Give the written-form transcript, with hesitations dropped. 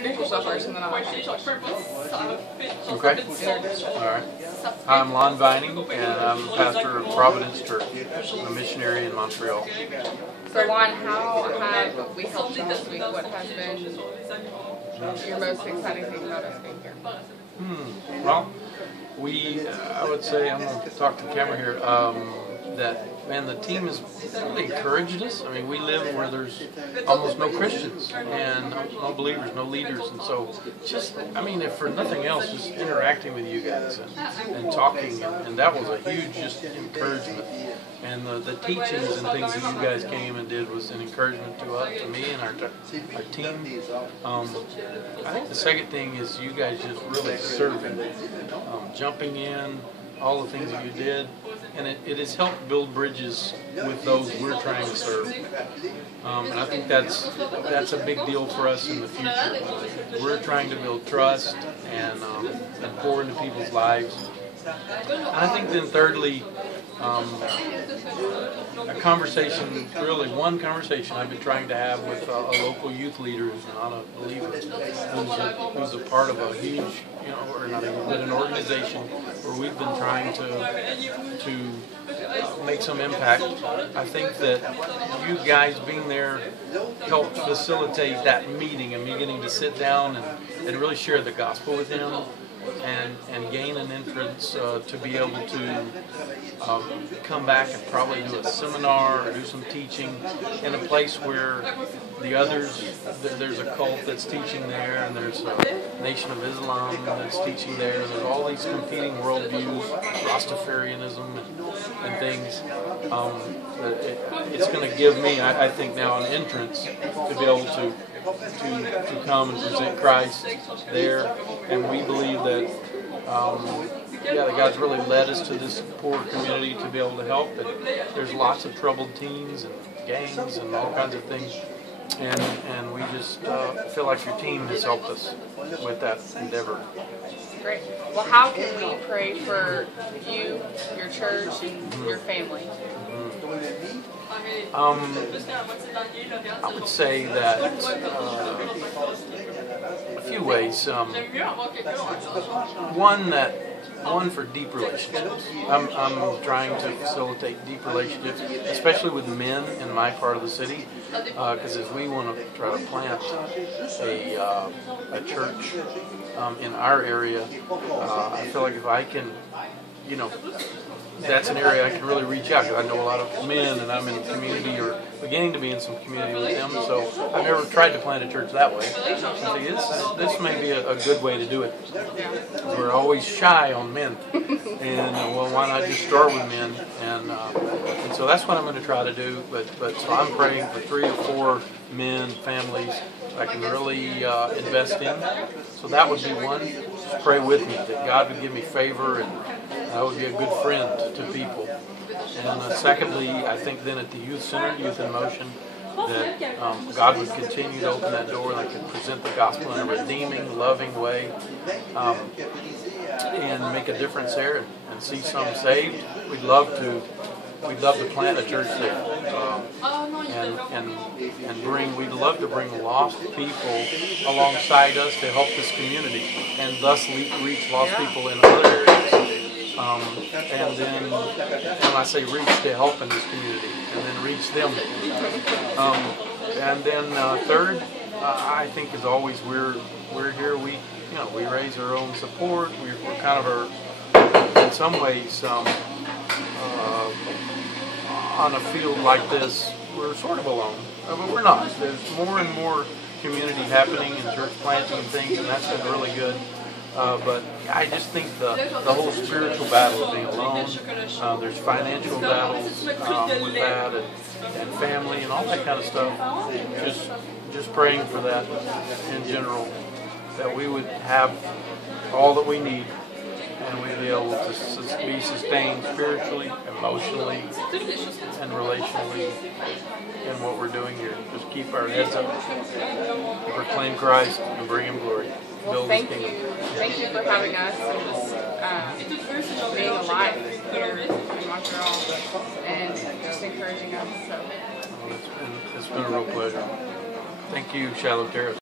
introduce yourself first and then I'll ask you questions. Okay. All right. I'm Lon Vining, and I'm the pastor of Providence Church. I'm a missionary in Montreal. So Lon, how have we helped you this week? What has been your most exciting thing about us being here? Well, I would say, I'm going to talk to the camera here, that, man, the team has really encouraged us. I mean, we live where there's almost no Christians and no believers, no leaders. And so just, I mean, if for nothing else, just interacting with you guys and talking. And that was a huge just encouragement. And the teachings and things that you guys came and did was an encouragement to me and our team. I think the second thing is you guys just really serving, jumping in, all the things that you did, and it has helped build bridges with those we're trying to serve. And I think that's a big deal for us in the future. We're trying to build trust and pour into people's lives. And I think then thirdly, a conversation, really one conversation I've been trying to have with a local youth leader who's not a believer, who's a part of a huge, or not even, but an organization where we've been trying to make some impact. I think that you guys being there helped facilitate that meeting and me getting to sit down and really share the gospel with him. And gain an entrance to be able to come back and probably do a seminar or do some teaching in a place where the others, there's a cult that's teaching there, and there's a Nation of Islam that's teaching there, and there's all these competing worldviews, Rastafarianism and things. It's going to give me, I think now, an entrance to be able to come and present Christ there, and we believe that that God's really led us to this poor community to be able to help. And there's lots of troubled teens and gangs and all kinds of things, and we just feel like your team has helped us with that endeavor. Great. Well, how can we pray for you, your church, and your family? I would say that a few ways. One for deep relationships. I'm trying to facilitate deep relationships, especially with men in my part of the city, because as we want to try to plant a church in our area, I feel like if I can, that's an area I can really reach out, because I know a lot of men, and I'm in the community or beginning to be in some community with them. So I've never tried to plant a church that way. So this may be a good way to do it. We're always shy on men, and well, why not just start with men? And so that's what I'm going to try to do. But so I'm praying for 3 or 4 men, families I can really invest in. So that would be one. Just pray with me that God would give me favor and I would be a good friend to people. And secondly, I think then at the Youth Center, Youth in Motion, that God would continue to open that door and I could present the gospel in a redeeming, loving way, and make a difference there and see some saved. We'd love to plant a church there, and we'd love to bring lost people alongside us to help this community, and thus reach lost people in other areas. And then when I say reach, to help in this community, and then reach them. And then third, I think as always we're here. We raise our own support. We're kind of in some ways on a field like this, we're sort of alone, but we're not. There's more and more community happening and church planting and things, and that's been really good. But I just think the whole spiritual battle of being alone, there's financial battles with that, and family and all that kind of stuff. Just praying for that in general, that we would have all that we need, and we'd be able to be sustained spiritually, emotionally, and relationally in what we're doing here. Just keep our heads up, proclaim Christ, and bring Him glory. Thank you for having us and just being alive here in Montreal and just encouraging us. So it's been a real pleasure. Thank you, Shiloh, Terrace.